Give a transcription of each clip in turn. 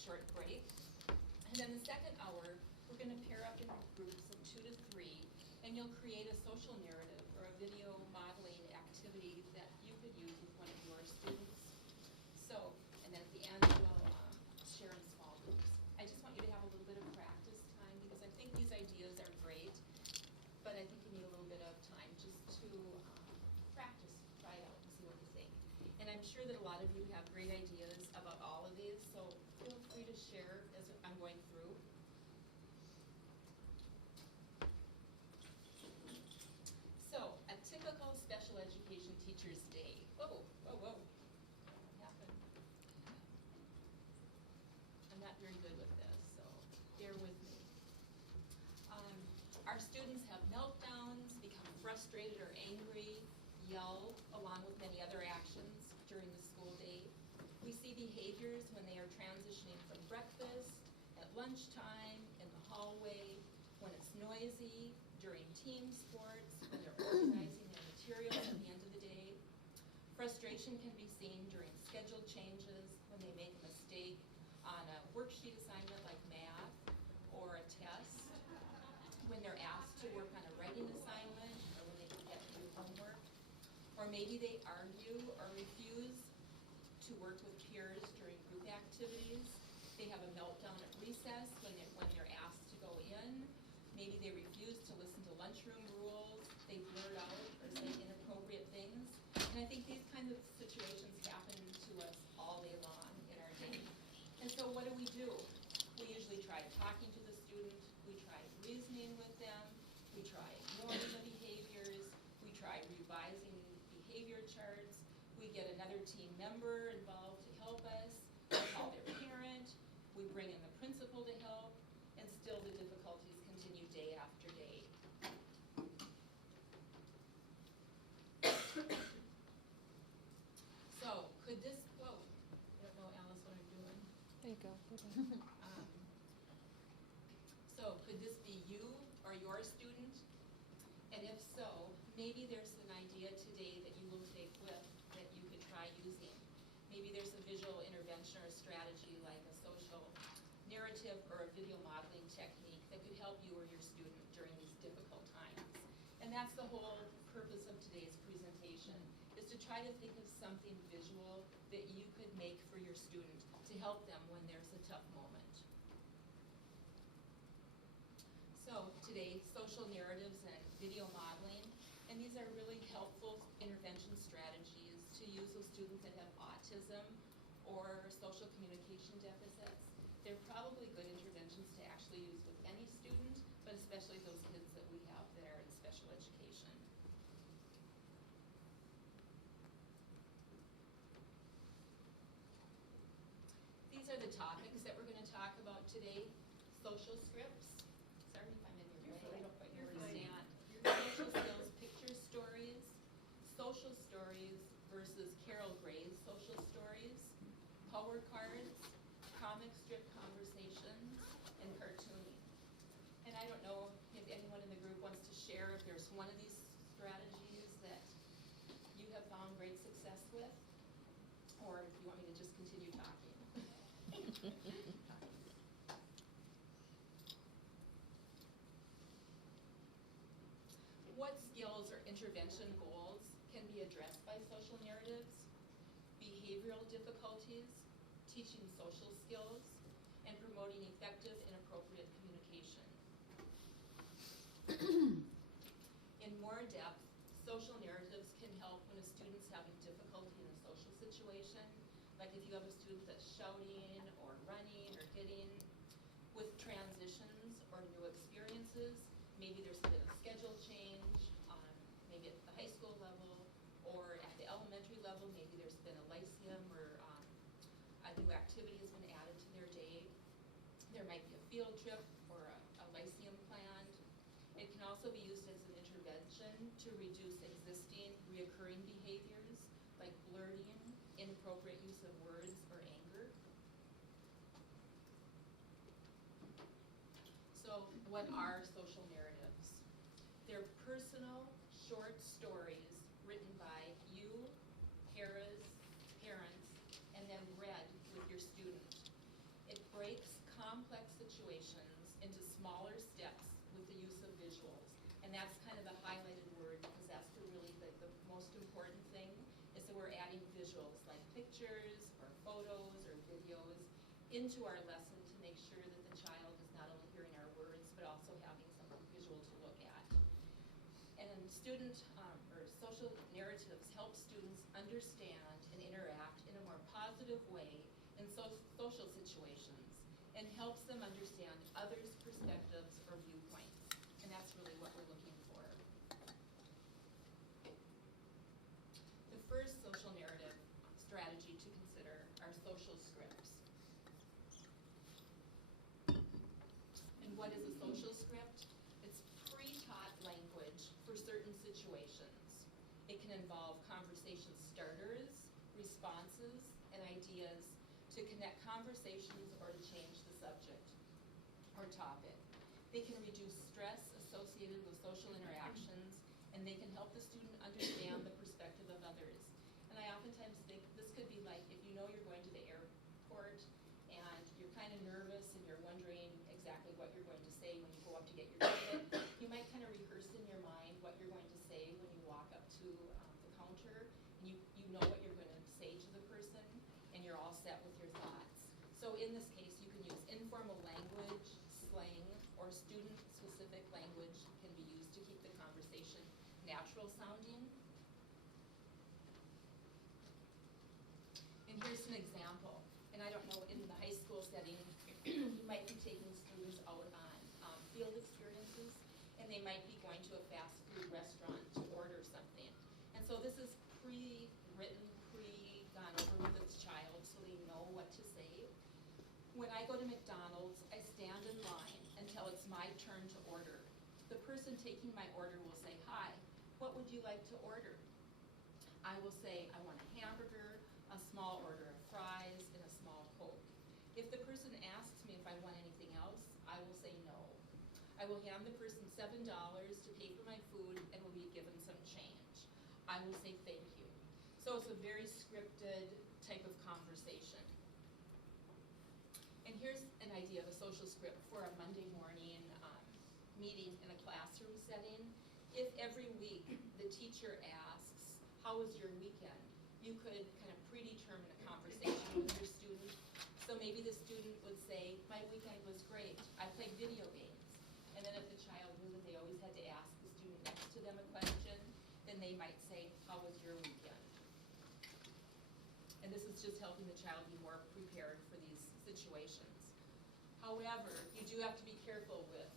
short break. And then the second hour, we're going to pair up in groups of 2 to 3, and you'll create a social narrative or a video modeling activity that you could use with one of your students. So, and then at the end, we'll share in small groups. I just want you to have a little bit of practice time because I think these ideas are great, but I think you need a little bit of time just to practice, try it out and see what you think. And I'm sure that a lot of you have great ideas about all of these, so feel free to share as I'm going through. So, a typical special education teacher's day. Whoa, whoa, whoa. What happened? I'm not very good with this, so bear with me. Our students have meltdowns, become frustrated or angry, yell, along with many other actions during the school day. We see behaviors when they are transitioning from breakfast, at lunchtime, in the hallway, when it's noisy, during team sports, when they're organizing their materials at the end of the day. Frustration can be seen during schedule changes, when they make a mistake on a worksheet assignment like math or a test, when they're asked to work on a writing assignment, or when they forget to do homework, or maybe they argue or refuse to work with peers during group activities. They have a meltdown at recess when they're asked to go in. Maybe they refuse to listen to lunchroom rules. They blurt out or say inappropriate things. And I think these kinds of situations happen to us all day long in our day. And so what do? We usually try talking to the student. We try reasoning with them. We try ignoring the behaviors. We try revising behavior charts. We get another team member involved to help us. We call their parent. We bring in the principal to help. And still the difficulties continue day after day. So could this, whoa, I don't know, Alice, what I'm doing. There you go. So could this be you or your student? And if so, maybe there's an idea today that you will take with that you could try using. Maybe there's a visual intervention or a strategy like a social narrative or a video modeling technique that could help you or your student during these difficult times. And that's the whole purpose of today's presentation, is to try to think of something visual that you could make for your student to help them when there's a tough moment. So today, social narratives and video modeling, and these are really helpful intervention strategies to use with students that have autism or social communication deficits. They're probably good interventions to actually use with any student, but especially those kids that we have that are in special education. These are the topics that we're going to talk about today. Social scripts. Sorry if I'm in your way, I don't quite know where to stand. Social skills picture stories, social stories versus Carol Gray's social stories, power cards, comic strip conversations, and cartooning. And I don't know if anyone in the group wants to share if there's one of these strategies that you have found great success with, or if you want me to just continue talking. What skills or intervention goals can be addressed by social narratives? Behavioral difficulties, teaching social skills, and promoting effective and appropriate communication. In more depth, social narratives can help when a student's having difficulty in a social situation, like if you have a student that's shouting or running or hitting. With transitions or new experiences, maybe there's been a schedule change, maybe at the high school level, or at the elementary level, maybe there's been a lyceum or a new activity has been added to their day. There might be a field trip or a lyceum planned. It can also be used as an intervention to reduce existing reoccurring behaviors like blurting, inappropriate use of words, or anger. So what are social narratives? They're personal, short stories written by you, parents, and then read with your student. It breaks complex situations into smaller steps with the use of visuals. And that's kind of the highlighted word, because that's the most important thing, is that we're adding visuals like pictures or photos or videos into our lesson to make sure that the child is not only hearing our words, but also having something visual to look at. And student or social narratives help students understand and interact in a more positive way in social situations, and helps them understand others' perspectives or viewpoints. And that's really what we're looking for. The first social narrative strategy to consider are social scripts. And what is a social script? It's pre-taught language for certain situations. It can involve conversation starters, responses, and ideas to connect conversations or to change the subject or topic. They can reduce stress associated with social interactions, and they can help the student understand the perspective of others. And I oftentimes think this could be like if you know you're going to the airport and you're kind of nervous and you're wondering exactly what you're going to say when you go up to get your ticket. You might kind of rehearse in your mind what you're going to say when you walk up to the counter, and you know what you're going to say to the person, and you're all set with your thoughts. So in this case, you can use informal language, slang, or student-specific language can be used to keep the conversation natural sounding. And here's an example. And I don't know, in the high school setting, you might be taking students out on field experiences, and they might be going to a fast food restaurant to order something. And so this is pre-written, gone over with this child so they know what to say. When I go to McDonald's, I stand in line until it's my turn to order. The person taking my order will say, "Hi, what would you like to order?" I will say, "I want a hamburger, a small order of fries, and a small Coke." If the person asks me if I want anything else, I will say no. I will hand the person $7 to pay for my food and will be given some change. I will say thank you. So it's a very scripted type of conversation. And here's an idea of a social script for a Monday morning meeting in a classroom setting. If every week the teacher asks, "How was your weekend?" you could kind of predetermine a conversation with your student. So maybe the student would say, "My weekend was great. I played video games." And then if the child knew that they always had to ask the student next to them a question, then they might say, "How was your weekend?" And this is just helping the child be more prepared for these situations. However, you do have to be careful with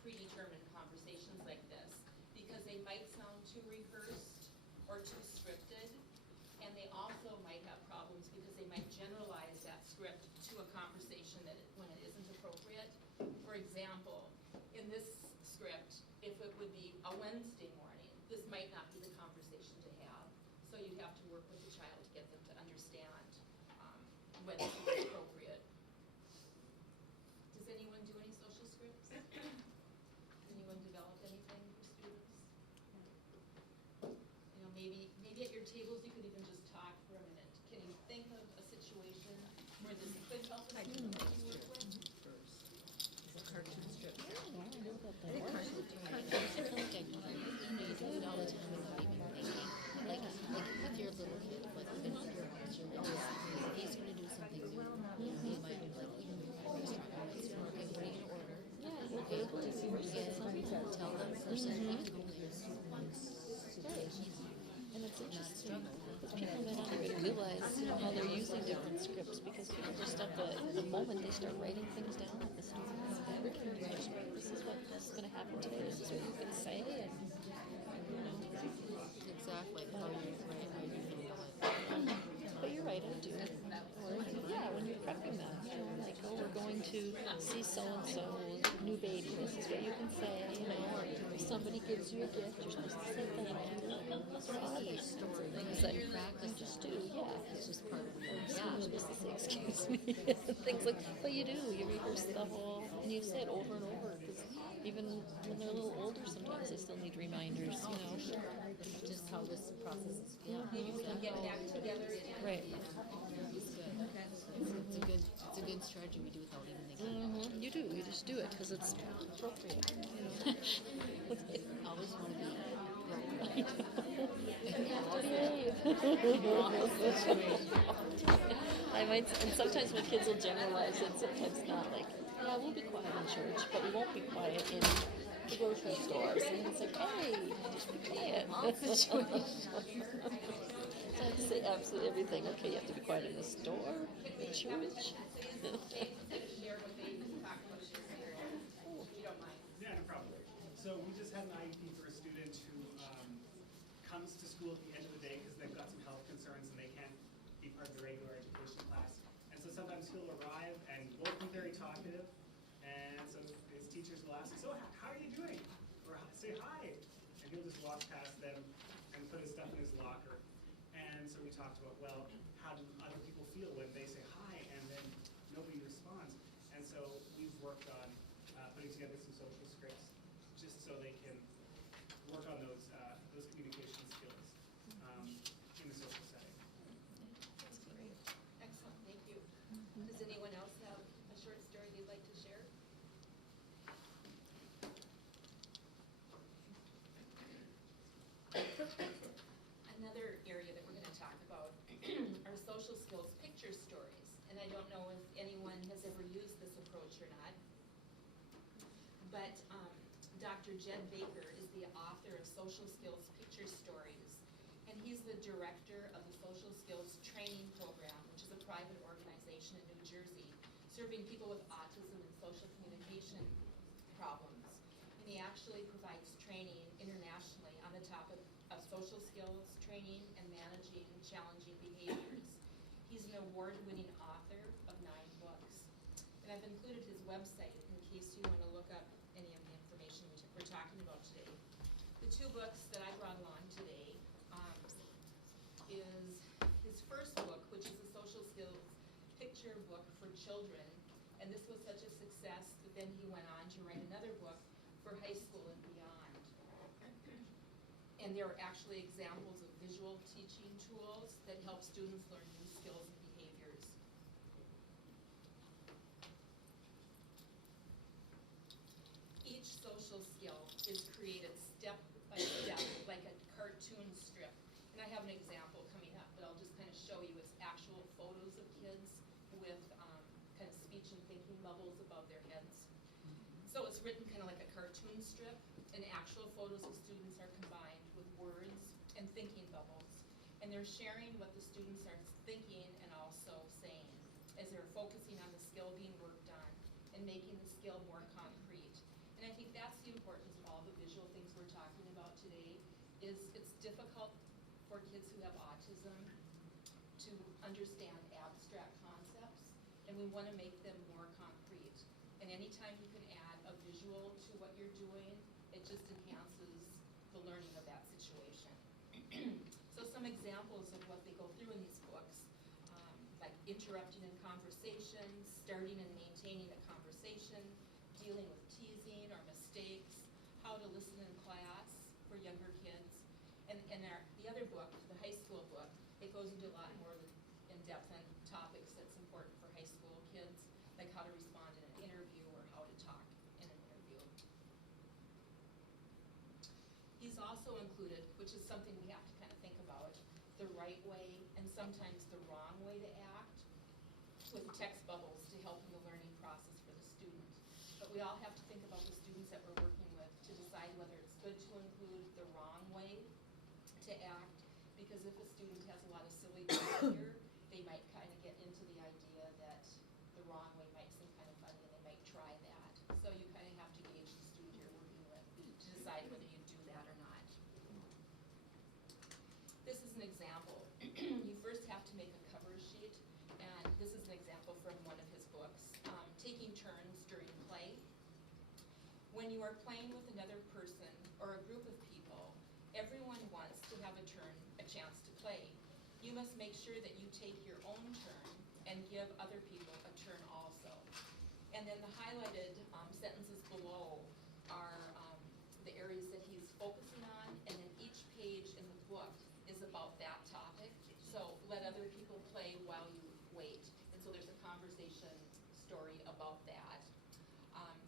predetermined conversations like this, because they might sound too rehearsed or too scripted, and they also might have problems because they might generalize that script to a conversation when it isn't appropriate. For example, in this script, if it would be a Wednesday morning, this might not be the conversation to have. So you have to work with the child to get them to understand when it's appropriate. Does anyone do any social scripts? Has anyone developed anything for students? You know, maybe at your tables you could even just talk for a minute. Can you think of a situation where this could help a student that you work with? Cartoon strip. Yeah, I know about that. I think cartoon strip. I feel like you do it all the time without even thinking. Like with your little kid, like even if you're if he's gonna do something new, you might be like, even if you're at a restaurant, you might say, "Okay, what are you gonna order?" Yeah, okay, what do you get? Tell them first, and even when there's one situation. And it's interesting, because people may not even realize, how they're using different scripts, because people just at the moment they start writing things down, like the students, this is what's going to happen today, this is what you can say, and, Exactly. How you handle it. but you're right, I do. Or, yeah, when you're prepping them, like, oh, we're going to see so-and-so, new baby, this is what you can say, or if somebody gives you a gift, you're supposed to say thank you. Things that you just do, yeah. It's just part of the Yeah, I'm supposed to say, excuse me, things like, but you do, you rehearse the whole, and you say it over and over, because even when they're a little older, sometimes they still need reminders, just how this process is. Maybe we can get back together again. Right. It's good. It's a good good strategy we do without even thinking. You do. You just do it because it's appropriate. Always want to be I might, and sometimes my kids will generalize it, sometimes not. Like, yeah, we'll be quiet in church, but we won't be quiet in the grocery stores. And it's like, hey, just be quiet. So I have to say absolutely everything. Okay, you have to be quiet in the store, in church. Yeah, no problem. So we just had an IEP for a student who comes to school at the end of the day because they've got some health concerns and they can't be part of the regular education class. And so sometimes he'll arrive and won't be very talkative. And so his teachers will ask, so how are you doing? Or say hi. And he'll just walk past them and put his stuff in his locker. And so we talked about, well, how do other people feel when they say hi and then nobody responds? And so we've worked on putting together some social scripts just so they can work on those communication skills in the social setting. That's great. Excellent, thank you. Does anyone else have a short story they'd like to share? Another area that we're going to talk about are social skills picture stories. And I don't know if anyone has ever used this approach or not. But Dr. Jed Baker is the author of Social Skills Picture Stories. And he's the director of the Social Skills Training Program, which is a private organization in New Jersey, serving people with autism and social communication problems. And he actually provides training internationally on the topic of social skills, training, and managing challenging behaviors. He's an award-winning author of 9 books. And I've included his website in case you want to look up any of the information we're talking about today. The 2 books that I brought along today is his first book, which is a social skills picture book for children. And this was such a success that then he went on to write another book for high school and beyond. And there are actually examples of visual teaching tools that help students learn new skills and behaviors. Each social skill is created step by step, like a cartoon strip. And I have an example coming up, but I'll just kind of show you. It's actual photos of kids with kind of speech and thinking bubbles above their heads. So it's written kind of like a cartoon strip, and actual photos of students are combined with words and thinking bubbles. And they're sharing what the students are thinking and also saying as they're focusing on the skill being worked on and making the skill more concrete. And I think that's the importance of all the visual things we're talking about today, is it's difficult for kids who have autism to understand abstract concepts, and we want to make them more concrete. And anytime you can add a visual to what you're doing, it just enhances the learning of that situation. So some examples of what they go through in these books, like interrupting in conversation, starting and maintaining a conversation, dealing with teasing or mistakes, how to listen in class for younger kids. And the other book, the high school book, it goes into a lot more in depth on topics that's important for high school kids, like how to respond in an interview or how to talk in an interview. He's also included, which is something we have to kind of think about, the right way and sometimes the wrong way to act, with text bubbles to help in the learning process for the student. But we all have to think about the students that we're working with to decide whether it's good to include the wrong way to act, because if a student has a lot of silly behavior, they might kind of get into the idea that the wrong way might seem kind of funny and they might try that. So you kind of have to gauge the student you're working with to decide whether you do that or not. This is an example. You first have to make a cover sheet, and this is an example from one of his books, taking turns during play. When you are playing with another person or a group of people, everyone wants to have a chance to play. You must make sure that you take your own turn and give other people a turn also. And then the highlighted sentences below are the areas that he's focusing on, and then each page in the book is about that topic. So let other people play while you wait. And so there's a conversation story about that.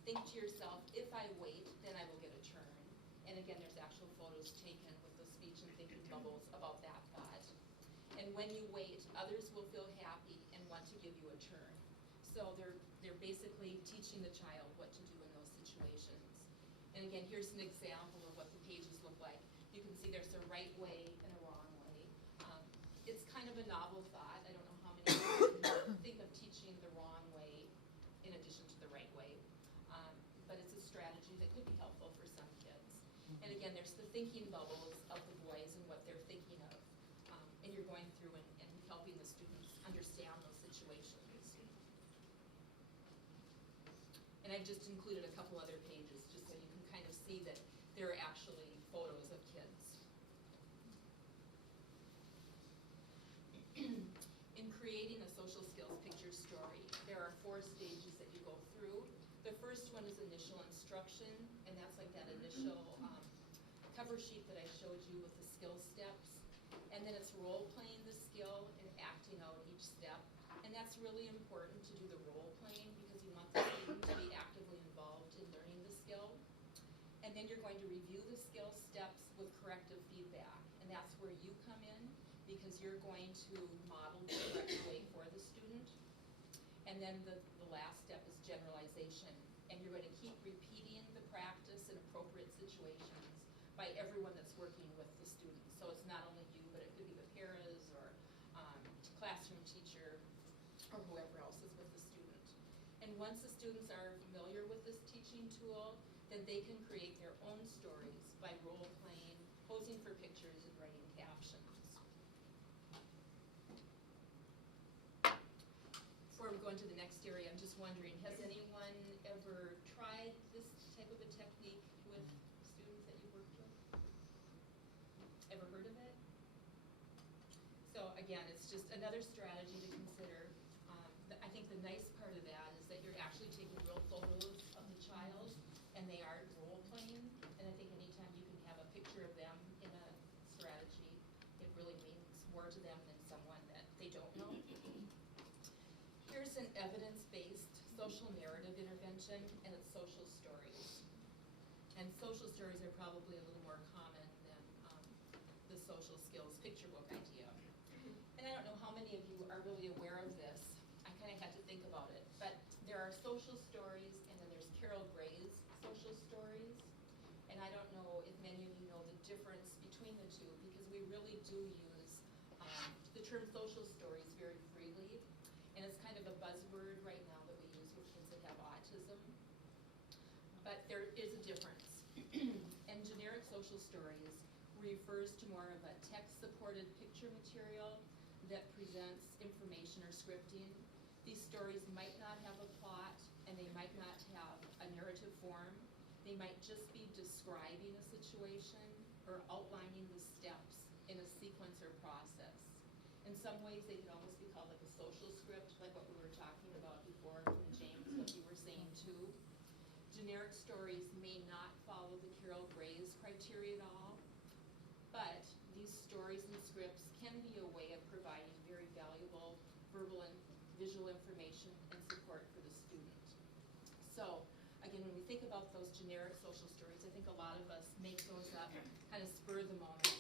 Think to yourself, if I wait, then I will get a turn. And again, there's actual photos taken with the speech and thinking bubbles about that thought. And when you wait, others will feel happy and want to give you a turn. So they're basically teaching the child what to do in those situations. And again, here's an example of what the pages look like. You can see there's a right way and a wrong way. It's kind of a novel thought. I don't know how many people think of teaching the wrong way in addition to the right way. But it's a strategy that could be helpful for some kids. And again, there's the thinking bubbles of the boys and what they're thinking of. And you're going through and helping the students understand those situations. And I've just included a couple other pages just so you can kind of see that there are actually photos of kids. In creating a social skills picture story, there are 4 stages that you go through. The first one is initial instruction, and that's like that initial cover sheet that I showed you with the skill steps. And then it's role-playing the skill and acting out each step. And that's really important to do the role-playing because you want the student to be actively involved in learning the skill. And then you're going to review the skill steps with corrective feedback. And that's where you come in because you're going to model the correct way for the student. And then the last step is generalization. And you're going to keep repeating the practice in appropriate situations by everyone that's working with the student. So it's not only you, but it could be the paras or classroom teacher or whoever else is with the student. And once the students are familiar with this teaching tool, then they can create their own stories by role-playing, posing for pictures, and writing captions. Before we go into the next area, I'm just wondering, has anyone ever tried this type of a technique with students that you've worked with? Ever heard of it? So again, it's just another strategy to consider. I think the nice part of that is that you're actually taking real photos of the child and they are role-playing. And I think anytime you can have a picture of them in a strategy, it really means more to them than someone that they don't know. Here's an evidence-based social narrative intervention, and it's social stories. And social stories are probably a little more common than the social skills picture book idea. And I don't know how many of you are really aware of this. I kind of had to think about it. But there are social stories, and then there's Carol Gray's social stories. And I don't know if many of you know the difference between the two, because we really do use the term social stories very freely. And it's kind of a buzzword right now that we use with kids that have autism. But there is a difference. And generic social stories refers to more of a text-supported picture material that presents information or scripting. These stories might not have a plot, and they might not have a narrative form. They might just be describing a situation or outlining the steps in a sequence or process. In some ways, they can almost be called like a social script, like what we were talking about before from James, what you were saying too. Generic stories may not follow the Carol Gray's criteria at all, but these stories and scripts can be a way of providing very valuable verbal and visual information and support for the student. So, again, when we think about those generic social stories, I think a lot of us make those up kind of spur of the moment,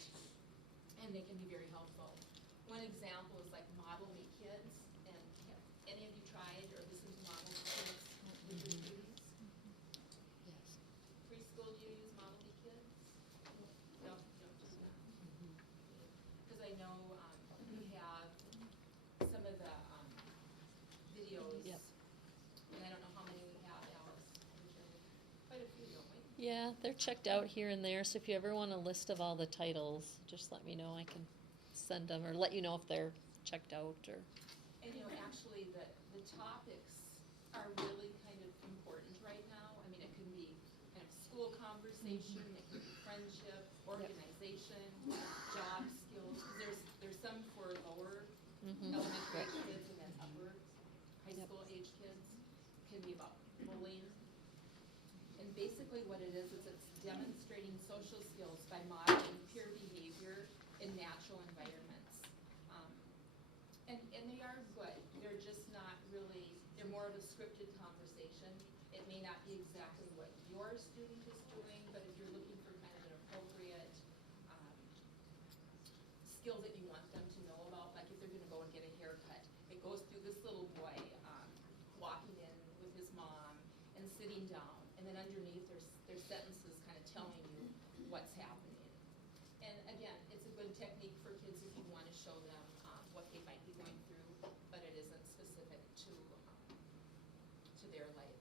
and they can be very helpful. One example is like Model Me Kids, and have any of you tried or listened to Model Me Kids with your students? Yes. Preschool, do you use Model Me Kids? No, don't do that. Because I know we have some of the videos, Yep. and I don't know how many we have, Alice. Quite a few, don't we? Yeah, they're checked out here and there, so if you ever want a list of all the titles, just let me know. I can send them or let you know if they're checked out or. And actually the topics are really kind of important right now. I mean, it can be kind of school conversation, it can be friendship, organization, job skills. There's some for lower elementary age kids and then upper high school age kids. It can be about bullying. And basically what it is it's demonstrating social skills by modeling peer behavior in natural environments. And they are good. They're just not really, they're more of a scripted sitting down, and then underneath there's sentences kind of telling you what's happening. And again, it's a good technique for kids if you want to show them what they might be going through, but it isn't specific to their life.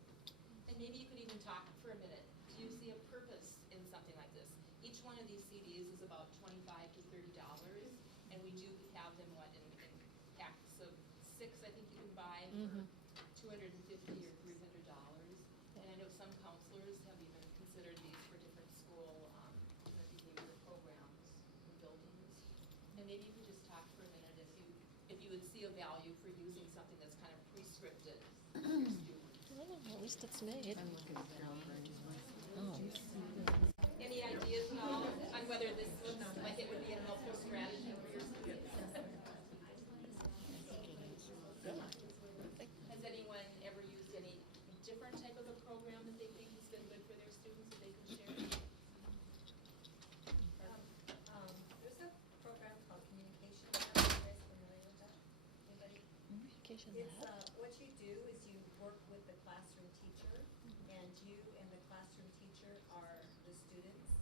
And maybe you could even talk for a minute. Do you see a purpose in something like this? Each one of these CDs is about $25 to $30, and we do have them in packs of 6. I think you can buy for $250 or $300. And I know some counselors have even considered these for different school behavioral programs and buildings. And maybe you could just talk for a minute if you would see a value for using something that's kind of prescripted for your students. Well, at least it's made. I'm looking at Carol Burns. Oh. Any ideas at all on whether this looks like it would be a helpful strategy for your students? Has anyone ever used any different type of a program that they think has been good for their students that they can share? There's a program called Communication Lab. Are you guys familiar with that? Anybody? Communication It's, lab. what you do is you work with the classroom teacher, and you and the classroom teacher are the students,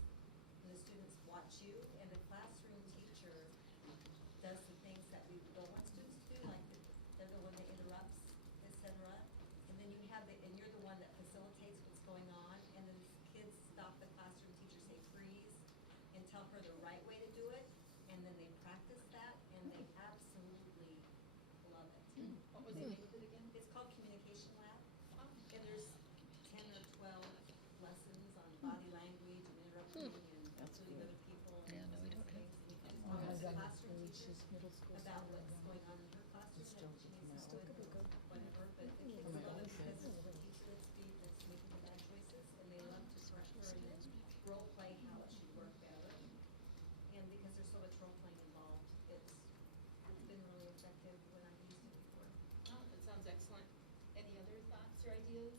and the students watch you, and the classroom teacher does the things that we don't want students to do, like they're the one that interrupts, etc. And then you're the one that facilitates what's going on, and then kids stop the classroom teacher, say freeze, and tell her the right way to do it, and then they practice that, and they absolutely love it. What was the name of it again? It's called Communication Lab, and there's 10 or 12 lessons on body language and interrupting and including other people and Yeah, no, we those don't have- things. And you can just talk to the classroom teacher about what's going on in her classroom, and she needs to do it, whatever, but the kids love it because it's the teacher that's making the bad choices, and they love to correct her and then role play how it should work better. And because there's so much role playing involved, it's been really effective when I've used it before. Oh, that sounds excellent. Any other thoughts or ideas?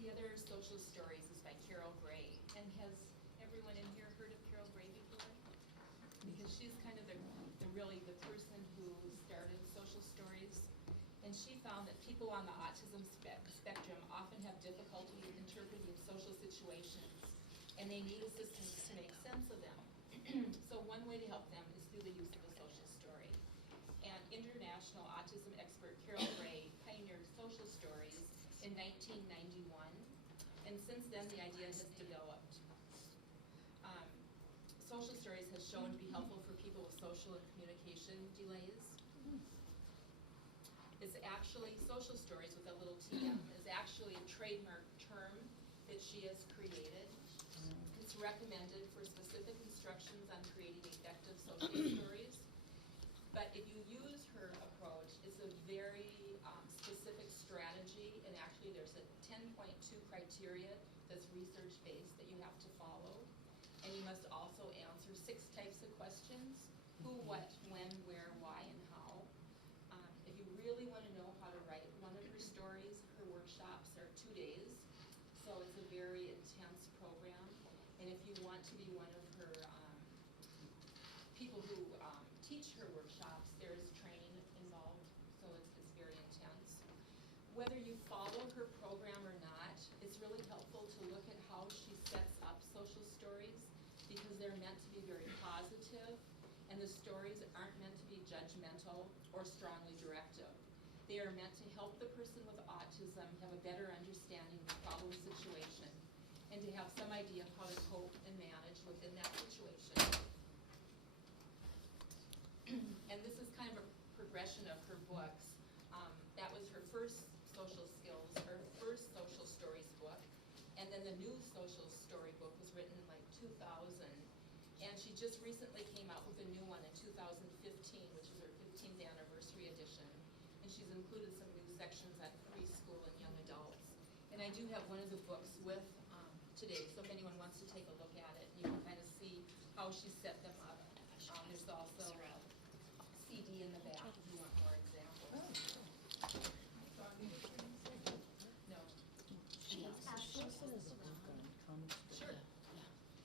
The other social stories is by Carol Gray. And has everyone in here heard of Carol Gray before? Because she's kind of really the person who started social stories. And she found that people on the autism spectrum often have difficulty interpreting social situations, and they need assistance to make sense of them. So one way to help them is through the use of a social story. And international autism expert Carol Gray pioneered social stories in 1991, and since then the idea has developed. Social stories has shown to be helpful for people with social and communication delays. It's actually, social stories with a little TM is actually a trademark term that she has created. It's recommended for specific instructions on creating effective social stories. But if you use her approach, it's a very specific strategy, and actually there's a 10.2 criteria that's research-based that you have to follow. And you must also answer 6 types of questions: who, what, when, where, why, and how. If you really want to know how to write one of her stories, her workshops are 2 days. So it's a very intense program. And if you want to be one of her people who teach her workshops, there is training involved. So it's very intense. Whether you follow her program or not, it's really helpful to look at how she sets up social stories, because they're meant to be very positive, and the stories aren't meant to be judgmental or strongly directive. They are meant to help the person with autism have a better understanding of the problem situation, and to have some idea of how to cope and manage within that situation. And this is kind of a progression of her books. That was her first social skills, her first social stories book, and then the new social story book was written in like 2000, and she just recently came out with a new one in 2015, which is her 15th anniversary edition, and she's included some new sections on preschool and young adults. And I do have one of the books with today, so if anyone wants to take a look at it, you can kind of see how she set them up. There's also a CD in the back if you want more examples. No. She says a book on common Sure.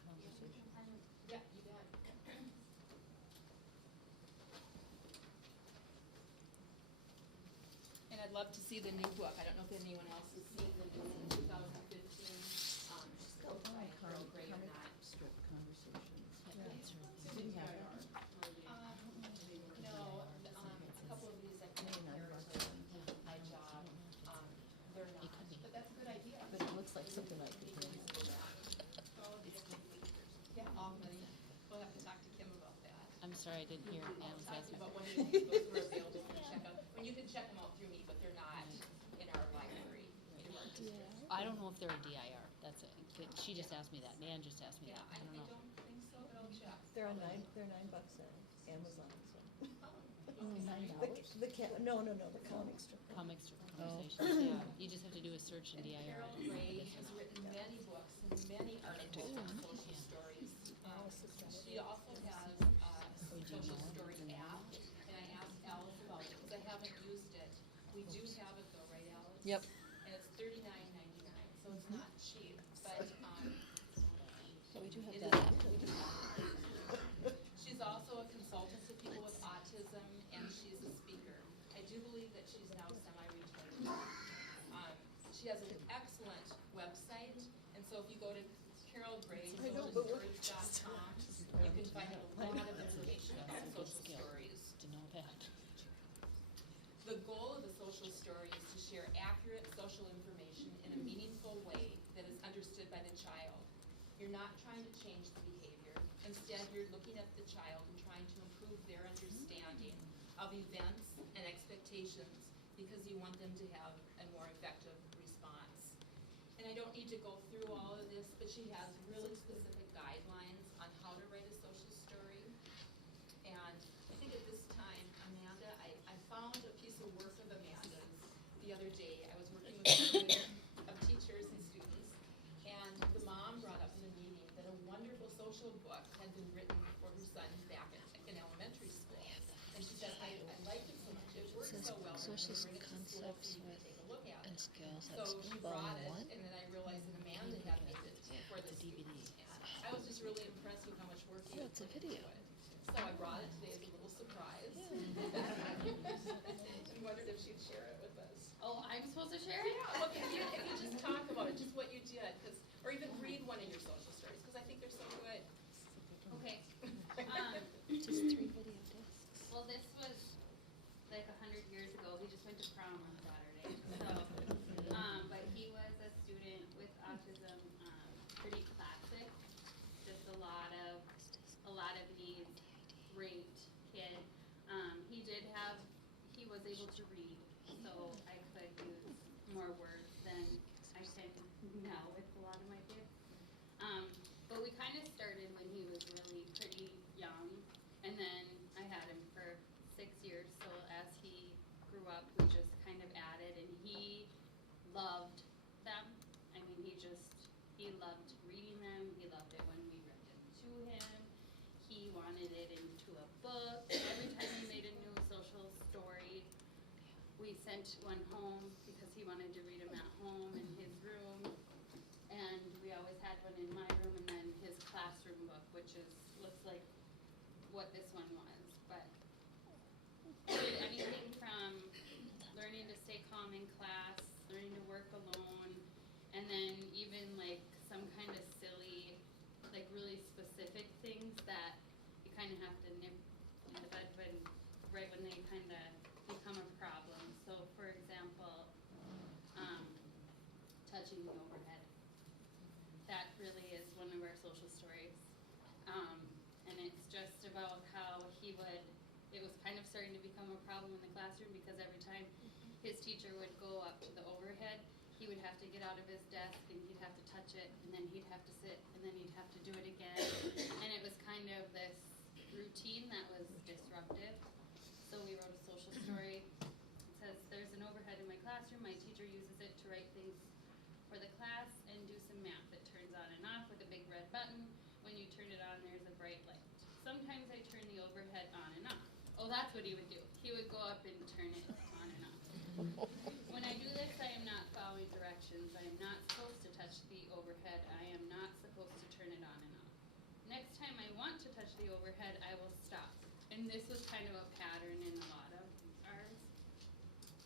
conversation. Yeah, you bet. love to see the new book. I don't know if anyone else has seen the new 2015 by Carol Gray or not. Strip conversations. No, a couple of these I can compare to my job. They're not, but that's a good idea. But it looks like something I could do. Yeah, all money. We'll have to talk to Kim about that. I'm sorry, I didn't hear I'll Anne's talk to you asking. about one of these books we're available to check out. When you can check them out through me, but they're not in our library. through our district. I don't know if they're a DIR, that's it. She just asked me that, Nan just asked me Yeah, that, I don't know. don't think so, but I'll check. They're $9 on Amazon, so. $9? No, the comic strip. Comic strip conversations, yeah, you just have to do a search in DIR. Carol Gray has written many books and many articles on social stories. She also has a social story app, and I asked Alice about it, because I haven't used it. We do have it though, right, Alice? Yep. And it's $39.99, so it's not cheap, but, We do have it that. She's also a consultant to people with autism, and she's a speaker. I do believe that she's now semi-retired. She has an excellent website, and so if you go to carolgraysocialstories.com, you can find a lot of information about social stories. To know that. The goal of the social story is to share accurate social information in a meaningful way that is understood by the child. You're not trying to change the behavior. Instead, you're looking at the child and trying to improve their understanding of events and expectations because you want them to have a more effective response. And I don't need to go through all of this, but she has really specific guidelines on how to write a social story. And I think at this time, Amanda, I found a piece of work of Amanda's the other day. I was working with a group of teachers and students, and the mom brought up in the meeting that a wonderful social book had been written for her son back in elementary school. And she said, I liked it so much, it worked so well, that I'm Social gonna bring it to school so you can take a look at And it. skills, So that's she volume brought it, one. and then I realized that Amanda had made it for the the DVD. students. And I was just really impressed with how much work you Oh, it's a put into video. it. So I brought it today as a little surprise. And wondered if she'd share it with us. Oh, I'm supposed to share it? Yeah, well, can you just talk about it, just what you did, or even read one of your social stories, because I think they're so good. Okay. Just 3 video discs. Well, this was like 100 years ago. We just went to prom on Saturday. So, but he was a student with autism, pretty classic. Just a lot of needs, great kid. He was able to read, so I could use more words than I can now with a lot of my kids. But we kind of started when he was really pretty young, and then I had him for 6 years, so as he grew up, we just kind of added, and he loved them. I mean, he loved reading them, he loved it when we read them to him, he wanted it into a book. Every time we made a new social story, we sent one home because he wanted to read them at home in his room. And we always had one in my room, and then his classroom book, which looks like what this one was. But we did anything from learning to stay calm in class, learning to work alone, and then even like some kind of silly, like really specific things that you kind of have to nip in the bud when, right when they kind of become a problem. So for example, touching the overhead. That really is one of our social stories. And it's just about how it was kind of starting to become a problem in the classroom because every time his teacher would go up to the overhead, he would have to get out of his desk and he'd have to touch it, and then he'd have to sit, and then he'd have to do it again. And it was kind of this routine that was disruptive. So we wrote a social story. It says, there's an overhead in my classroom. My teacher uses it to write things for the class and do some math. It turns on and off with a big red button. When you turn it on, there's a bright light. Sometimes I turn the overhead on and off. Oh, that's what he would do. He would go up and turn it on and off. When I do this, I am not following directions. I am not supposed to touch the overhead. I am not supposed to turn it on and off. Next time I want to touch the overhead, I will stop. And this was kind of a pattern in a lot of ours.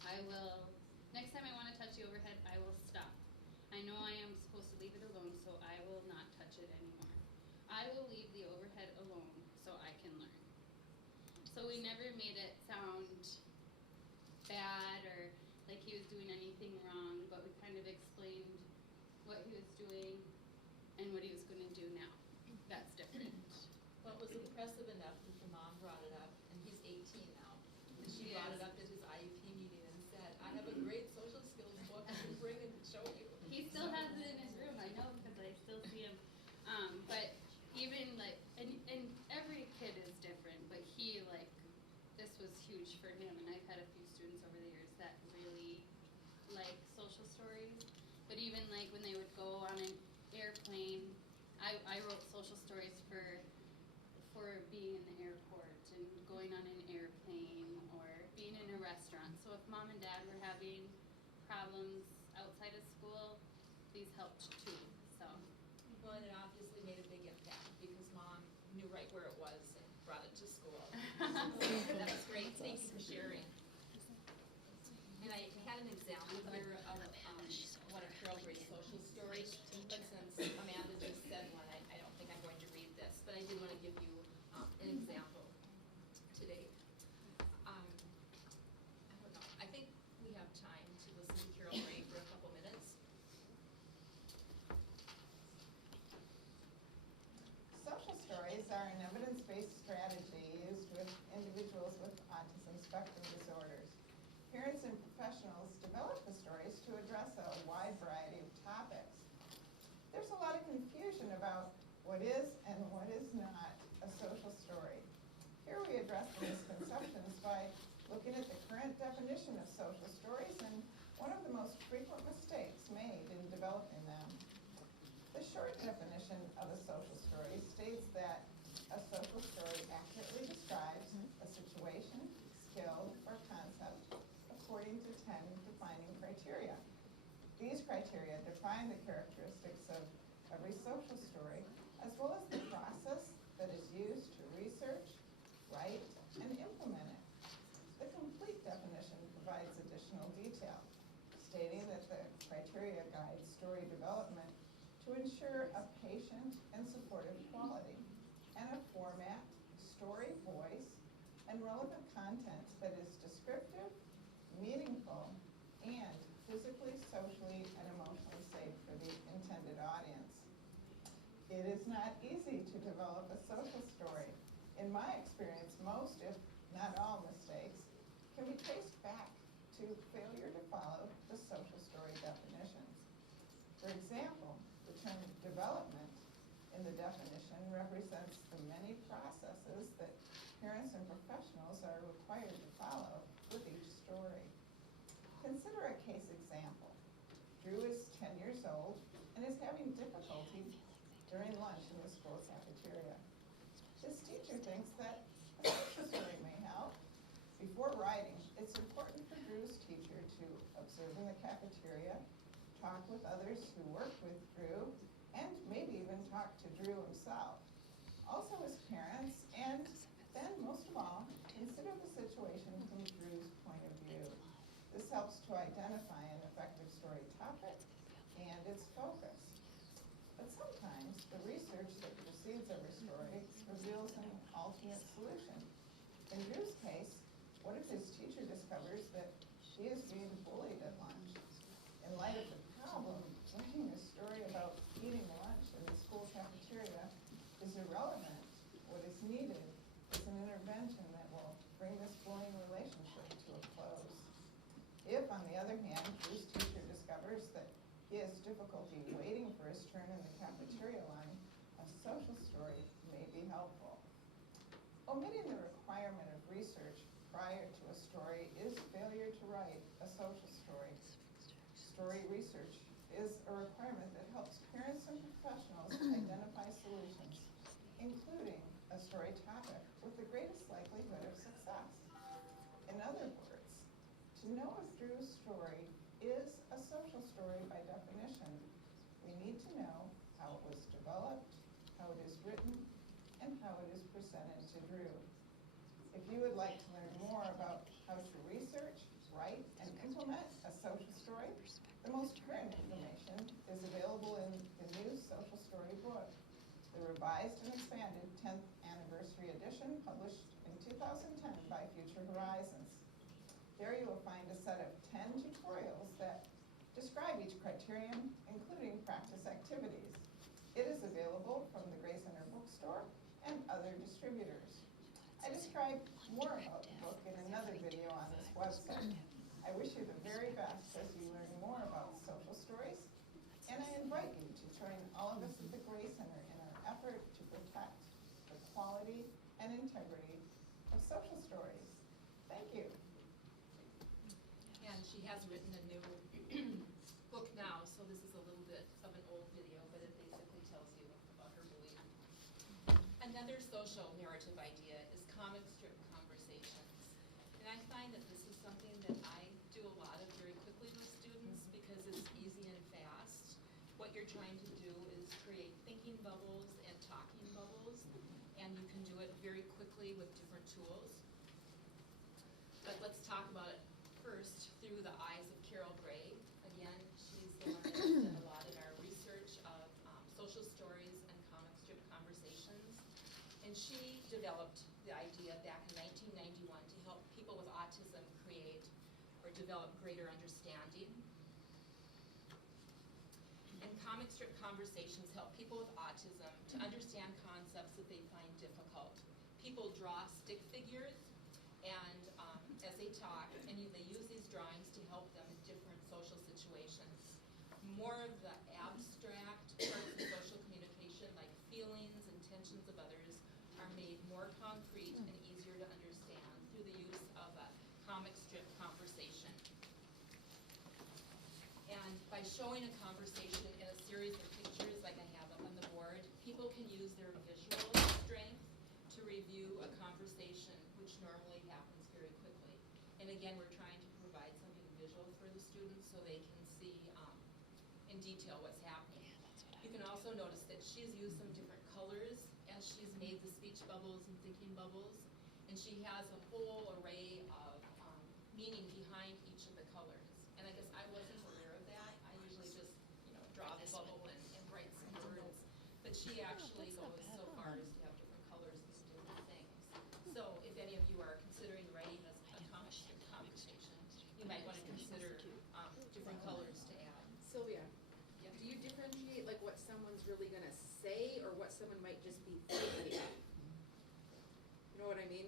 I will time I want to touch the overhead, I will stop. I know I am supposed to leave it alone, so I will not touch it anymore. I will leave the overhead alone so I can learn. So we never made it sound bad or like he was doing anything wrong, but we kind of explained what he was doing and what he was going to do now. That's different. Well, it was impressive enough that the mom brought it up, and he's 18 now. And she brought it up at his IEP meeting and said, I have a great social skills book I can bring and show you. He still has it in his room, I know, because I still see him. But even like, and every kid is different, but he like, this was huge for him, and I've had a few students over the years that really like social stories. But even like when they would go on an airplane, I wrote social stories for being in the airport and going on an airplane or being in a restaurant. So if mom and dad were having problems outside of school, these helped too. So Well, and it obviously made a big impact because mom knew right where it was and brought it to school. That was great. Thank you for sharing. And I had an example here of one of Carol Gray's social stories. But since Amanda just said one, I don't think I'm going to read this, but I did want to give you an example today. I don't know. I think we have time to listen to Carol Gray for a couple minutes. Social stories are an evidence-based strategy used with individuals with autism spectrum disorders. Parents and professionals develop the stories to address a wide variety of topics. There's a lot of confusion about what is and what is not a social story. Here we address the misconceptions by looking at the current definition of social stories and one of the most frequent mistakes made in developing them. The short definition of a social story states that a social story accurately describes a situation, skill, or concept according to 10 defining criteria. These criteria define the characteristics of every social story, as well as the process that is used to research, write, and implement it. The complete definition provides additional detail, stating that the criteria guide story development to ensure a patient and supportive quality, and a format, story voice, and relevant content that is descriptive, meaningful, and physically, socially, and emotionally safe for the intended audience. It is not easy to develop a social story. In my experience, most, if not all, mistakes can be traced back to failure to follow the social story definitions. For example, the term development in the definition represents the many processes that parents and professionals are required to follow with each story. Consider a case example. Drew is 10 years old and is having difficulty during lunch in the school cafeteria. His teacher thinks that a social story may help. Before writing, it's important for Drew's teacher to observe in the cafeteria, talk with others who work with Drew, and maybe even talk to Drew himself. Also his parents, and then most of all, consider the situation from Drew's point of view. This helps to identify an effective story topic and its focus. But sometimes the research that precedes every story reveals an alternate solution. In Drew's case, what if his teacher discovers that she is being bullied at lunch? In light of the problem, writing a story about eating lunch in the school cafeteria is irrelevant. What is needed is an intervention that will bring this bullying relationship to a close. If, on the other hand, Drew's teacher discovers that he has difficulty waiting for his turn in the cafeteria line, a social story may be helpful. Omitting the requirement of research prior to a story is failure to write a social story. Story research is a requirement that helps parents and professionals identify solutions, including a story topic with the greatest likelihood of success. In other words, to know if Drew's story is a social story by definition, we need to know how it was developed, how it is written, and how it is presented to Drew. If you would like to learn more about how to research, write, and implement a social story, the revised and expanded 10th anniversary edition published in 2010 by Future Horizons. There you will find a set of 10 tutorials that describe each criterion, including practice activities. It is available from the Gray Center bookstore and other distributors. I describe more about the book in another video on this website. I wish you the very best as you learn more about social stories, and I invite you to join all of us at the Gray Center in our effort to protect the quality and integrity of social stories. Thank you. And she has written a new book now, so this is a little bit of an old video, but it basically tells you about her belief. Another social narrative idea is comic strip conversations. And I find that this is something that I do a lot of very quickly with students because it's easy and fast. What you're trying to do is create thinking bubbles and talking bubbles, and you can do it very quickly with different tools. But let's talk about it first through the eyes of Carol Gray. Again, she's the one that has done a lot in our research of social stories and comic strip conversations. And she developed the idea back in 1991 to help people with autism create or develop greater understanding. And comic strip conversations help people with autism to understand concepts that they find difficult. People draw stick figures and as they talk, and they use these drawings to help them in different social situations. More of the abstract parts of social communication, like feelings, intentions of others, are made more concrete and easier to understand through the use of a comic strip conversation. And by showing a conversation in a series of pictures like I have up on the board, people can use their visual strength to review a conversation, which normally happens very quickly. And again, we're trying to provide something visual for the students so they can see in detail what's happening. You can also notice that she's used some different colors as she's made the speech bubbles and thinking bubbles. And she has a whole array of meaning behind each of the colors. And I guess I wasn't aware of that. I usually just, draw the bubble and write some words. But she actually goes so far as to have different colors and different things. So if any of you are considering writing a comic strip conversation, you might want to consider different colors to add. Sylvia, Yep. do you differentiate like what someone's really gonna say or what someone might just be thinking? You know what I mean?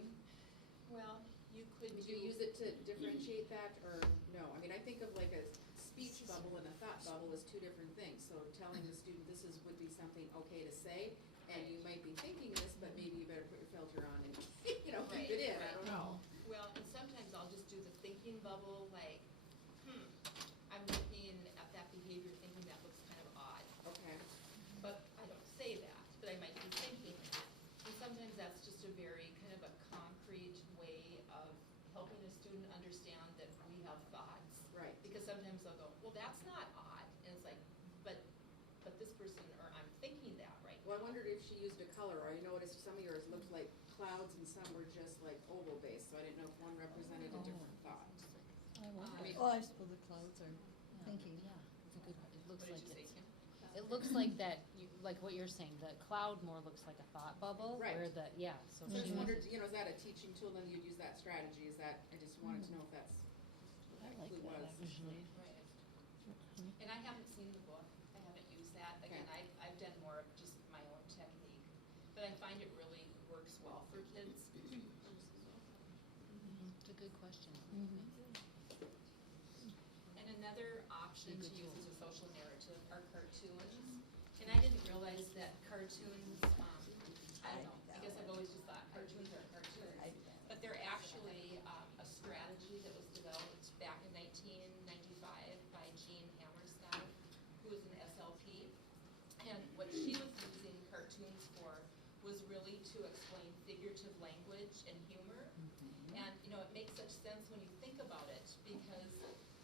Well, you could Would you use it to differentiate that or no? I mean, I think of like a speech bubble and a thought bubble as two different things. So telling the student this would be something okay to say, and you might be thinking this, but maybe you better put your filter on and, Right, keep it in, I right. don't know. Well, and sometimes I'll just do the thinking bubble, like, I'm looking at that behavior thinking that looks kind of odd. Okay. But I don't say that, but I might be thinking that. And sometimes that's just a very kind of a concrete way of helping a student understand that we have thoughts. Right. Because sometimes they'll go, well, that's not odd. And it's like, but this person, or I'm thinking that right now. Well, I wondered if she used a color, or I noticed some of yours looked like clouds and some were just like oval based, so I didn't know if one represented a different thought. I wonder. I mean- Well, I suppose the clouds are thinking. Yeah, it's a good, it looks What like did you say, it's, Kim? it looks like that, like what you're saying, the cloud more looks like a thought bubble. Right. Where the, yeah, so So I she just wondered, uses, is that a teaching tool, then you'd use that strategy, I just wanted to know if that's I like who that was. actually. Right. And I haven't seen the book. I haven't used that. Again, Okay. I've done more of just my own technique. But I find it really works well for kids. It's a good question. And another option to Good use tool. as a social narrative are cartoons. And I didn't realize that cartoons, I don't know, I guess I've always just thought cartoons are cartoons. But they're actually a strategy that was developed back in 1995 by Jean Hammerstein, who was an SLP. And what she was using cartoons for was really to explain figurative language and humor. And, it makes such sense when you think about it because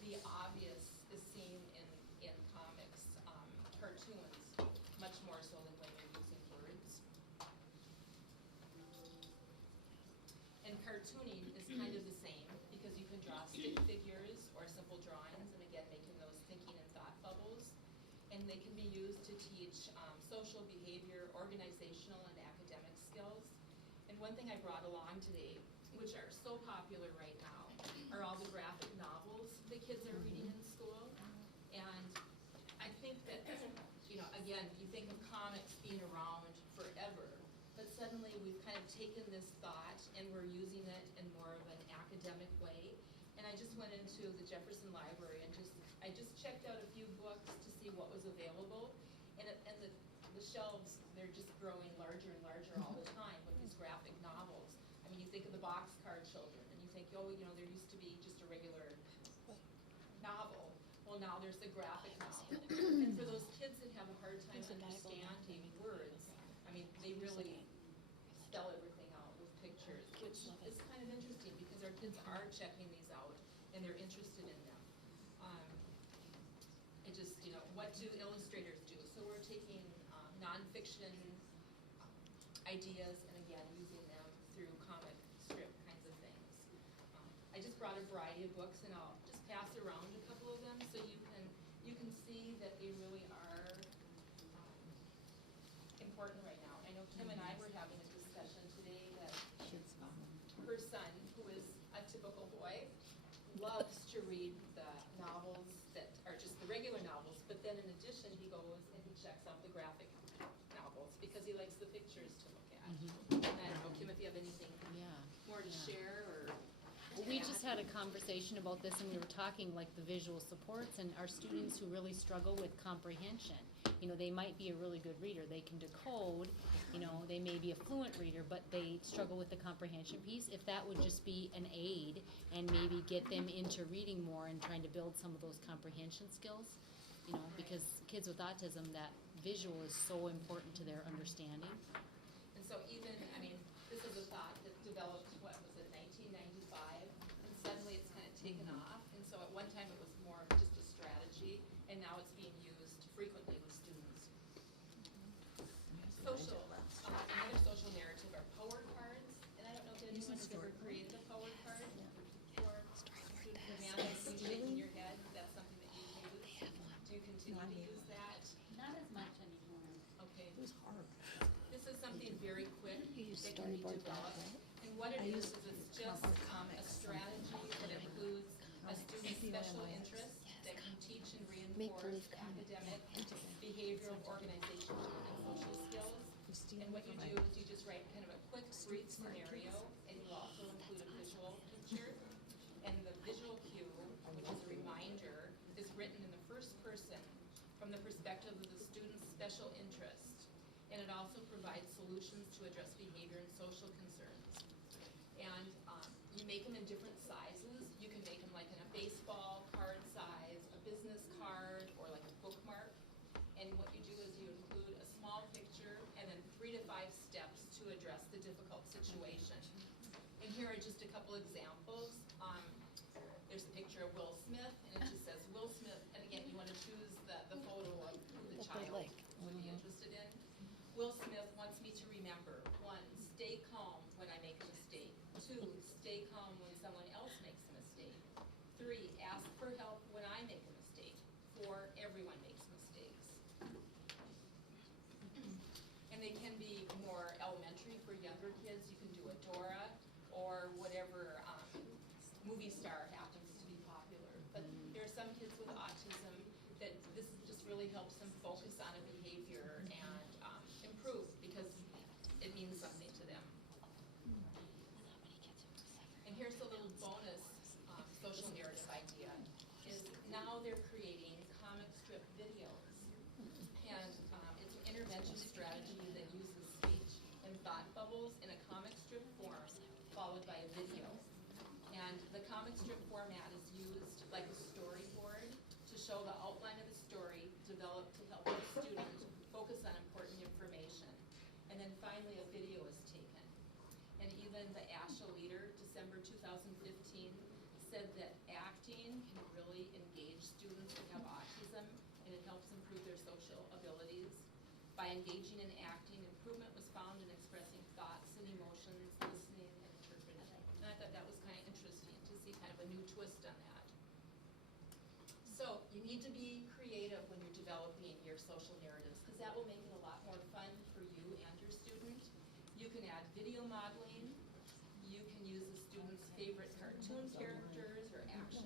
the obvious is seen in comics, cartoons, much more so than when you're using words. And cartooning is kind of the same because you can draw stick figures or simple drawings, and again, making those thinking and thought bubbles. And they can be used to teach social behavior, organizational, and academic skills. And one thing I brought along today, which are so popular right now, are all the graphic novels the kids are reading in school. And I think that, you know, again, you think of comics being around forever, but suddenly we've kind of taken this thought and we're using it in more of an academic way. And I just went into the Jefferson Library and I just checked out a few books to see what was available. And the shelves, they're just growing larger and larger all the time with these graphic novels. I mean, you think of the Boxcar Children, and you think, oh, you know, there used to be just a regular novel. Well, now there's the graphic novel. And for those kids that have a hard time understanding words, I mean, they really spell everything out with pictures, which is kind of interesting because our kids are checking these out and they're interested in them. It just, you know, what do illustrators do? So we're taking nonfiction ideas and again using them through comic strip kinds of things. I just brought a variety of books and I'll just pass around a couple of them so you can see that they really are important right now. I know Kim and I were having a discussion today that her son, who is a typical boy, loves to read the novels that are just the regular novels, but then in addition he goes and he checks out the graphic novels because he likes the pictures to look at. And I don't know, Kim, if you have anything more to share or Well, we just had a conversation about this and we were talking like the visual supports and our students who really struggle with comprehension. You know, they might be a really good reader, they can decode, you know, they may be a fluent reader, but they struggle with the comprehension piece. If that would just be an aid and maybe get them into reading more and trying to build some of those comprehension skills, you know, because kids with autism, that visual is so important to their understanding. And so even, I mean, this is a thought that developed, what was it, 1995, and suddenly it's kind of taken off. And so at one time it was more of just a strategy, and now it's being used frequently with students. Social, another social narrative are power cards, and I don't know if anyone has ever created a power card for students. Amanda, you shaking your head, is that something that you use? Do you continue to use that? Not as much anymore. Okay. It was hard. This is something very quick You use that can be storyboard developed. right? And what it I is use it's just a strategy that includes a student's special interest that can teach and reinforce academic, behavioral, organizational, and social skills. And what you do is you just write kind of a quick, brief scenario, and you also include a visual picture. And the visual cue, which is a reminder, is written in the first person from the perspective of the student's special interest. And it also provides solutions to address behavior and social concerns. And you make them in different sizes. You can make them like in a baseball card size, a business card, or like a bookmark. And what you do is you include a small picture and then 3 to 5 steps to address the difficult situation. And here are just a couple examples. There's a picture of Will Smith, and it just says Will Smith. And again, you want to choose the photo of who the child would be interested in. Will Smith wants me to remember, 1, stay calm when I make a mistake. 2, stay calm when someone else makes a mistake. 3, ask for help when I make a mistake. 4, everyone makes mistakes. And they can be more elementary for younger kids. You can do a Dora or whatever movie star happens to be popular. But there are some kids with autism that this just really helps them focus on a behavior and improve because it means something to them. And here's a little bonus social narrative idea, is now they're creating comic strip videos. And it's an intervention strategy that uses speech and thought bubbles in a comic strip form followed by a video. And the comic strip format is used like a storyboard to show the outline of the story developed to help the student focus on important information. And then finally a video is taken. And even the ASHA leader, December 2015, said that acting can really engage students that have autism and it helps improve their social abilities. By engaging in acting, improvement was found in expressing thoughts and emotions, listening and interpreting. And I thought that was kind of interesting to see kind of a new twist on that. So you need to be creative when you're developing your social narratives because that will make it a lot can add video modeling. You can use the students' favorite cartoon characters or action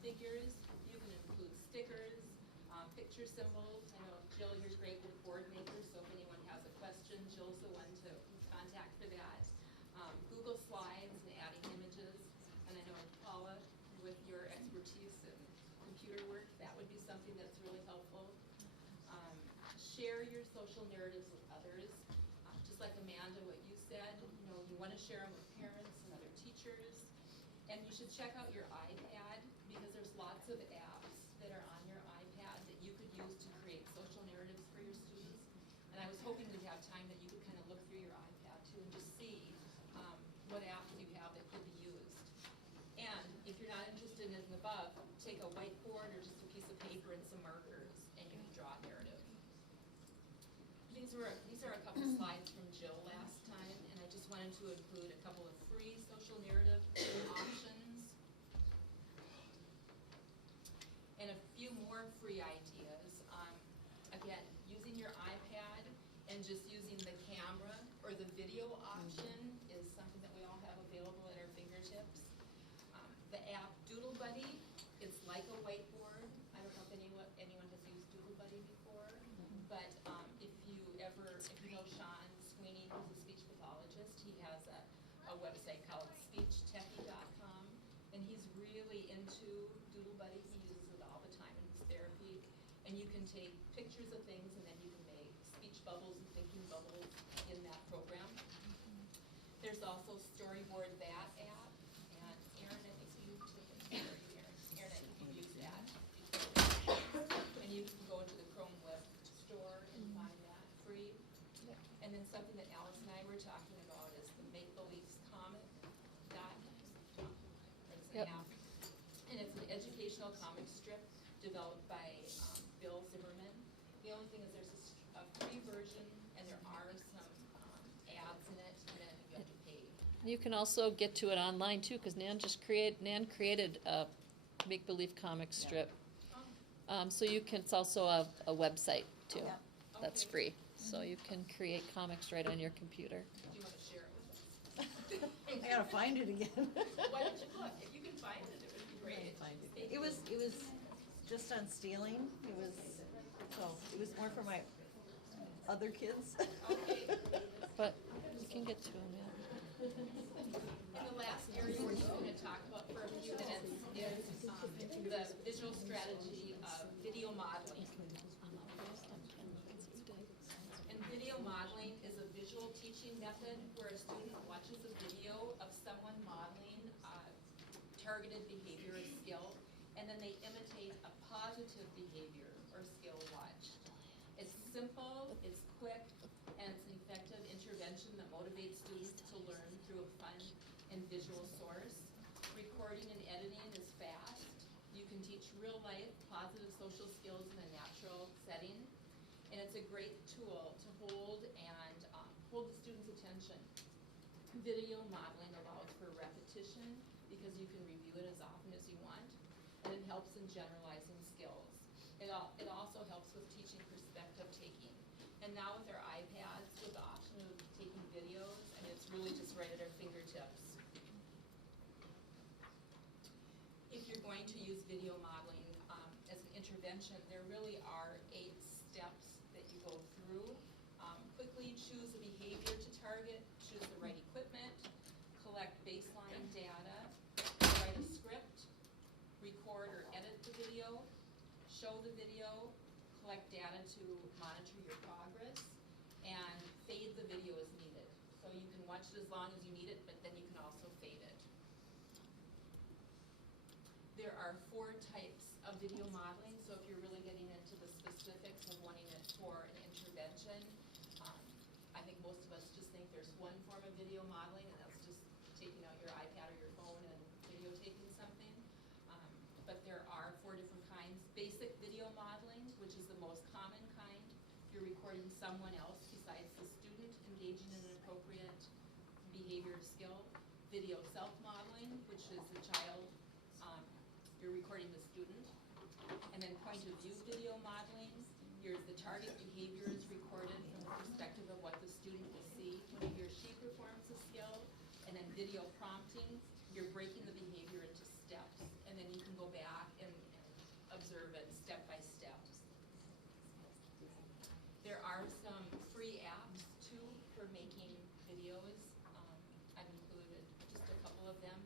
figures. You can include stickers, picture symbols. I know Jill, you're great with board makers, so if anyone has a question, Jill's the one to contact for that. Google Slides and adding images. And I know Paula, with your expertise in computer work, that would be something that's really helpful. Share your social narratives with others. Just like Amanda, what you said, you want to share them with parents and other teachers. And you should check out your iPad, because there's lots of apps that are on your iPad that you could use to create social narratives for your students. And I was hoping we'd have time that you could kind of look through your iPad too and just see what apps you have that could be used. And if you're not interested in the above, take a whiteboard or just a piece of paper and some markers, and you can draw a narrative. These are a couple slides from Jill last time, and I just wanted to include a couple of free social narrative options and a few more free ideas. Again, using your iPad and just using the camera or the video option is something that we all have available at our fingertips. The app Doodle Buddy, it's like a whiteboard. I don't know if anyone has used Doodle Buddy before, but if you know Sean Sweeney, who's a speech pathologist, he has a website called speechtechie.com, and he's really into Doodle Buddy. He uses it all the time in his therapy, and you can take pictures of things, and then you can make speech bubbles and thinking bubbles in that program. There's also Storyboard That app, and Erin, I think you took it. Erin, I think you use that. And you can go to the Chrome Web Store and find that free. And then something that Alice and I were talking about is the Make Beliefs comic dot. It's an app, and it's an educational comic strip developed by Bill Zimmerman. The only thing is there's a free version, and there are some ads in it, and then you have to pay. You can also get to it online too, because Nan created a make-believe comic strip. So it's also a website too. Yeah. That's Okay. free. So you can create comics right on your computer. Do you want to share it with us? I gotta find it again. Why don't you look? If you can find it, it would be great. Thank It you. was just on stealing. It was more for my other kids. Okay. But you can get to them, yeah. And the last area we're just going to talk about for a few minutes is the visual strategy of video modeling. And video modeling is a visual teaching method where a student watches a video of someone modeling targeted behavior or skill, and then they imitate a positive behavior or skill watched. It's simple, it's quick, and it's an effective intervention that motivates students to learn through a fun and visual source. Recording and editing is fast. You can teach real-life positive social skills in a natural setting, and it's a great tool to hold the student's attention. Video modeling allows for repetition because you can review it as often as you want, and it helps in generalizing skills. It also helps with teaching perspective taking. And now with our iPads, with the option of taking videos, and it's really just right at our fingertips. If you're going to use video modeling as an intervention, there really are 8 steps that you go through. Quickly choose a behavior to target, choose the right equipment, collect baseline data, write a script, record or edit the video, show the video, collect data to monitor your progress, and fade the video as needed. So you can watch it as long as you need it, but then you can also fade it. There are 4 types of video modeling, so if you're really getting into the specifics of wanting it for an intervention, I think most of us just think there's one form of video modeling, and that's just taking out your iPad or your phone and videotaping something. But there are 4 different kinds. Basic video modeling, which is the most common kind. You're recording someone else besides the student engaging in an appropriate behavior or skill. Video self-modeling, which is the child, you're recording the student. And then point of view video modeling, the target behavior is recorded from the perspective of what the student will see when he or she video prompting, you're breaking the behavior into steps, and then you can go back and observe it step by step. There are some free apps too for making videos. I've included just a couple of them.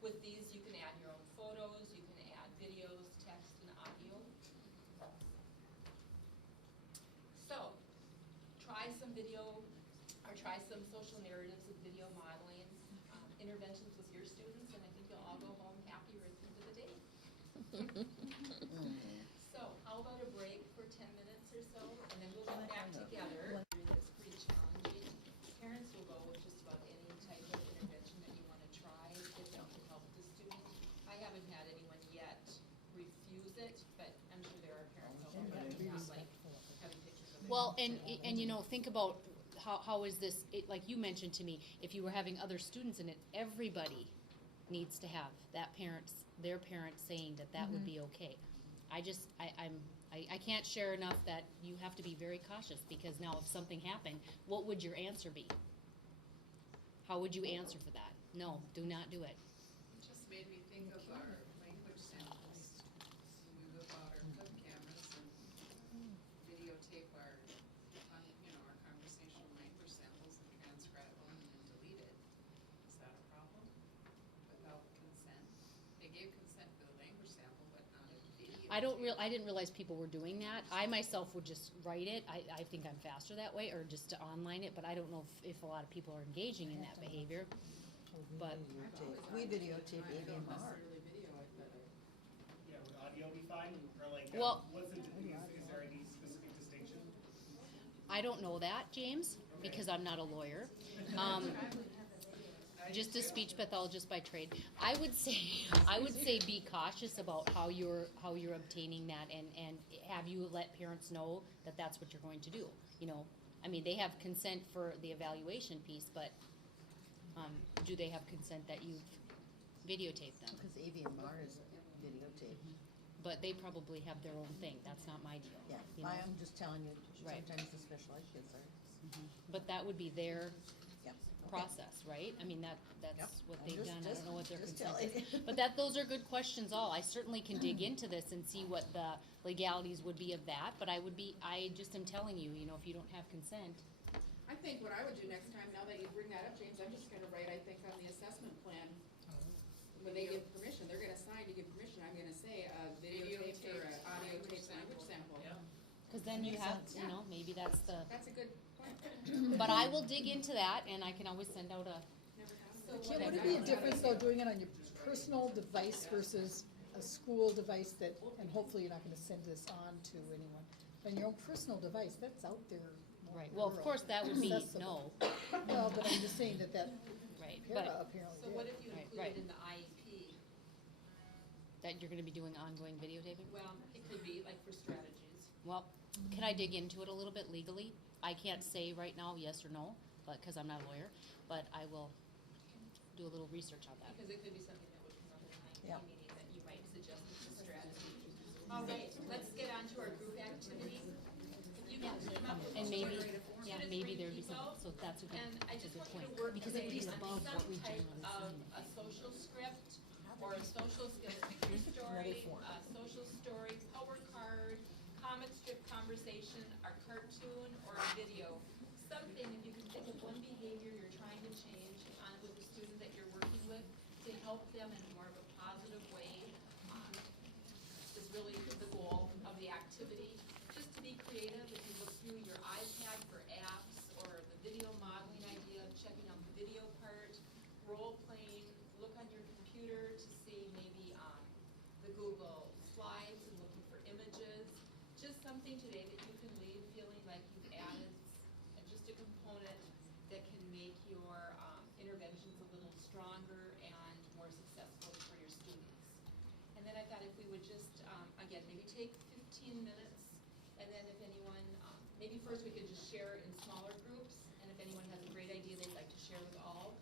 With these, you can add your own photos, you can add videos, text, and audio. So, try some video, or try some social narratives of video modeling, interventions with your students, and I think you'll all go home happier at the end of the day. So, how about a break for 10 minutes or so, and then we'll get back together. It's pretty challenging. Parents will go with just about any type of intervention that you want to try if it can help the student. I haven't had anyone yet refuse it, but I'm sure there are parents out there that do not like having pictures of it. Well, and you know, think about how is this, like you mentioned to me, if you were having other students in it, everybody needs to have their parents saying that would be okay. I can't share enough that you have to be very cautious, because now if something happened, what would your answer be? How would you answer for that? No, do not do it. It just made me think of our language samples. We whip out our flip cameras and videotape our conversational language samples and transcribe them and then delete it. Is that a problem? Without consent? They gave consent for the language sample, but not a video. I didn't realize people were doing that. I myself would just write it. I think I'm faster that way, or just to online it, but I don't know if a lot of people are engaging in that behavior. But We videotape I don't ABMR. necessarily video it, but Yeah, would audio be fine, or like, Well- is there any specific distinction? I don't know that, James, because I'm not a lawyer. Just a speech pathologist by trade. I would say be cautious about how you're obtaining that, and have you let parents know that that's what you're going to do. You know, I mean, they have consent for the evaluation piece, but do they have consent that you've videotaped them? Because ABMR is videotape. But they probably have their own thing. That's not my deal. Yeah, you know? I'm just telling you, Right. sometimes the special ed kids are. But that would be their Yep. process, right? I mean, that's Yep. what I'm they've just- done. I don't know what their just consent telling is. you. But those are good questions all. I certainly can dig into this and see what the legalities would be of that, but I just am telling you, if you don't have consent. I think what I would do next time, now that you bring that up, James, I'm just gonna write, I think, on the assessment plan, when they give permission, they're gonna sign to give permission, I'm gonna say, videotape or audio tape language sample. Cause then you have, maybe that's the, That's a good point. but I will dig into that, and I can always send out a, Never So happened. what Would it be a difference though, doing it on your personal device versus a school device that, and hopefully you're not gonna send this on to anyone, on your own personal device, that's out there. more right, well, of rural, course, that would be, accessible. no, No, but I'm just saying that right, para but apparently So did. what if you Right, include right. it in the IEP? that you're gonna be doing ongoing videotaping? Well, it could be like for strategies. Well, can I dig into it a little bit legally? I can't say right now yes or no, but, cause I'm not a lawyer, but I will do a little research on that. Because it could be something that would come up in an Yep. IEP meeting that you might suggest as a strategy. All right, let's get on to our group activities. If you can team up with And maybe, yeah, two to maybe three there'd be people, some, so that's a good, and I that's a just good want you point. to work Because with it would be some above what we type generally of see. a social script or a social skills picture story, form. a social story, power card, comic strip conversation, a cartoon, or a video. Something, if you can think of one behavior you're trying to change on with the student that you're working with to help them in more of a positive way, is really the goal of the activity. Just to be creative, if you look through your iPad for apps or the video modeling idea, checking out the video part, role playing, look on your computer to see maybe the Google Slides and looking for images. Just something today that you can leave feeling like you've added just a component that can make your interventions a little stronger and more successful for your students. And then I thought if we would just, again, maybe take 15 minutes, and then if anyone, maybe first we could just share in smaller groups, and if anyone has a great idea they'd like to share with all,